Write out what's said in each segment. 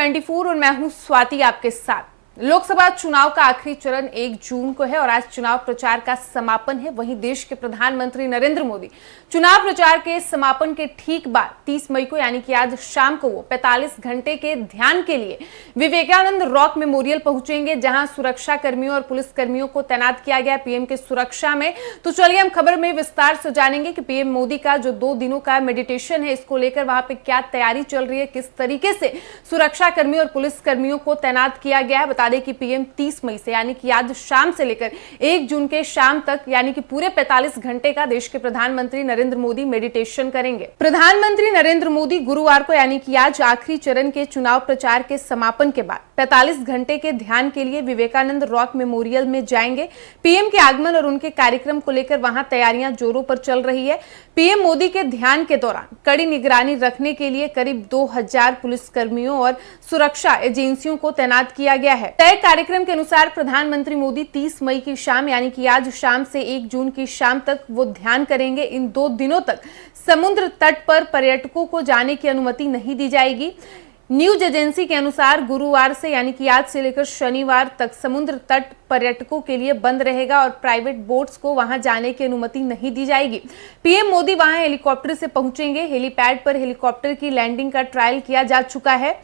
24 और मैं हूं स्वाति आपके साथ। लोकसभा चुनाव का आखिरी चरण 1 जून को है और आज चुनाव प्रचार का समापन है। वहीं देश के प्रधानमंत्री नरेंद्र मोदी चुनाव प्रचार के समापन के ठीक बाद 30 मई को यानी कि आज शाम को वो 45 घंटे के ध्यान के लिए विवेकानंद रॉक मेमोरियल पहुंचेंगे, जहां सुरक्षा कर्मियों और पुलिस कर्मियों को तैनात किया गया पीएम के सुरक्षा में। तो चलिए हम खबर में विस्तार से जानेंगे कि पीएम मोदी का जो 2 दिनों का मेडिटेशन है, इसको लेकर वहां पे क्या तैयारी चल रही है, किस तरीके से सुरक्षा कर्मियों और पुलिस कर्मियों को तैनात किया गया है। बता दें कि पीएम 30 मई से यानी कि आज शाम से लेकर 1 जून के शाम तक यानी कि पूरे 45 घंटे का देश के प्रधानमंत्री नरेंद्र मोदी मेडिटेशन करेंगे। प्रधानमंत्री नरेंद्र मोदी गुरुवार को यानी कि आज आखिरी चरण के चुनाव प्रचार के समापन के बाद 45 घंटे के ध्यान के लिए विवेकानंद रॉक मेमोरियल में जाएंगे। पीएम के आगमन और उनके कार्यक्रम को लेकर वहां तैयारियां जोरों पर चल रही है। पीएम मोदी के ध्यान के दौरान कड़ी निगरानी रखने के लिए करीब 2000 पुलिसकर्मियों और सुरक्षा एजेंसियों को तैनात किया गया है। तय कार्यक्रम के अनुसार प्रधानमंत्री मोदी 30 मई की शाम यानी कि आज शाम से 1 जून की शाम तक वो ध्यान करेंगे। इन 2 दिनों तक समुद्र तट पर पर्यटकों को जाने की अनुमति नहीं दी जाएगी। न्यूज एजेंसी के अनुसार गुरुवार से यानी कि आज से लेकर शनिवार तक समुद्र तट पर्यटकों के लिए बंद रहेगा और प्राइवेट बोट्स को वहां जाने की अनुमति नहीं दी जाएगी। पीएम मोदी वहां हेलीकॉप्टर से पहुंचेंगे। हेलीपैड पर हेलीकॉप्टर की लैंडिंग का ट्रायल किया जा चुका है।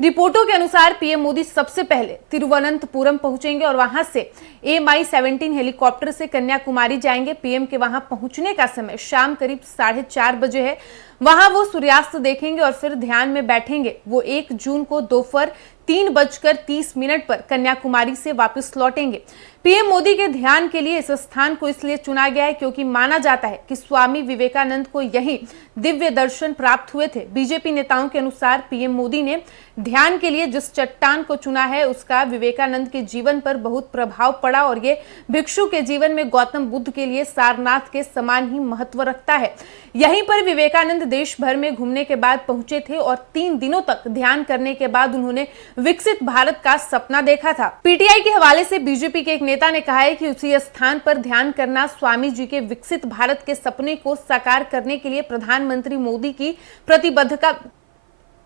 रिपोर्टों के अनुसार पीएम मोदी सबसे पहले तिरुवनंतपुरम पहुंचेंगे और वहां से Mi-17 हेलीकॉप्टर से कन्याकुमारी जाएंगे। पीएम के वहां पहुंचने का समय शाम करीब 4:30 बजे है। वहां वो सूर्यास्त देखेंगे और फिर ध्यान में बैठेंगे। वो 1 जून को दोपहर 3:30 पर कन्याकुमारी से वापस लौटेंगे। पीएम मोदी के ध्यान के लिए इस स्थान को इसलिए चुना गया है क्योंकि माना जाता है कि स्वामी विवेकानंद को यही दिव्य दर्शन प्राप्त हुए थे। बीजेपी नेताओं के अनुसार पीएम मोदी ने ध्यान के लिए जिस चट्टान को चुना है उसका विवेकानंद के जीवन पर बहुत प्रभाव पड़ा और ये भिक्षु के जीवन में गौतम बुद्ध के लिए सारनाथ के समान ही महत्व रखता है। यहीं पर विवेकानंद देश भर में घूमने के बाद पहुंचे थे और 3 दिनों तक ध्यान करने के बाद उन्होंने विकसित भारत का सपना देखा था। पीटीआई के हवाले से बीजेपी के एक नेता ने कहा है कि उसी स्थान पर ध्यान करना स्वामी जी के विकसित भारत के सपने को साकार करने के लिए प्रधानमंत्री मोदी की प्रतिबद्धता।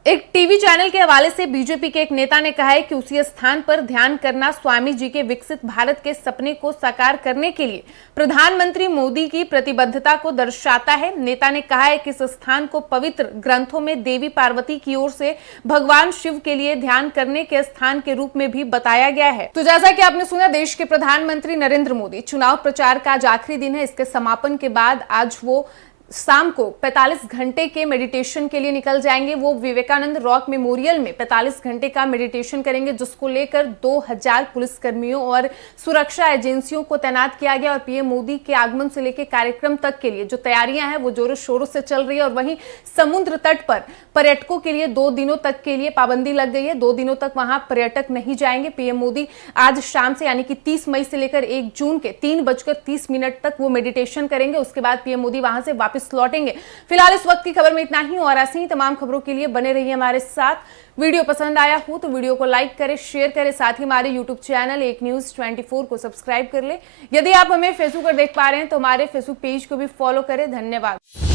एक टीवी चैनल के हवाले से बीजेपी के एक नेता ने कहा है कि उसी स्थान पर ध्यान करना स्वामी जी के विकसित भारत के सपने को साकार करने के लिए प्रधानमंत्री मोदी की प्रतिबद्धता को दर्शाता है। नेता ने कहा है कि इस स्थान को पवित्र ग्रंथों में देवी पार्वती की ओर से भगवान शिव के लिए ध्यान करने के स्थान के रूप में भी बताया गया है। तो जैसा कि आपने सुना, देश के प्रधानमंत्री नरेंद्र मोदी चुनाव प्रचार का आज आखिरी दिन है। इसके समापन के बाद आज वो शाम को 45 घंटे के मेडिटेशन के लिए निकल जाएंगे। वो विवेकानंद रॉक मेमोरियल में 45 घंटे का मेडिटेशन करेंगे, जिसको लेकर 2000 पुलिसकर्मियों और सुरक्षा एजेंसियों को तैनात किया गया और पीएम मोदी के आगमन से लेकर कार्यक्रम तक के लिए जो तैयारियां हैं वो जोरों शोरों से चल रही है। और वहीं समुद्र तट पर पर्यटकों के लिए 2 दिनों तक के लिए पाबंदी लग गई है। 2 दिनों तक वहां पर्यटक नहीं जाएंगे। पीएम मोदी आज शाम से यानी कि 30 मई से लेकर 1 जून के 3:30 तक वो मेडिटेशन करेंगे। उसके बाद पीएम मोदी वहां से वापस लौटेंगे। फिलहाल इस वक्त की खबर में इतना ही और ऐसी ही तमाम खबरों के लिए बने रहिए हमारे साथ। वीडियो पसंद आया हो तो वीडियो को लाइक करें, शेयर करें, साथ ही हमारे यूट्यूब चैनल एक न्यूज 24 को सब्सक्राइब कर ले। यदि आप हमें फेसबुक पर देख पा रहे हैं तो हमारे फेसबुक पेज को भी फॉलो करें। धन्यवाद।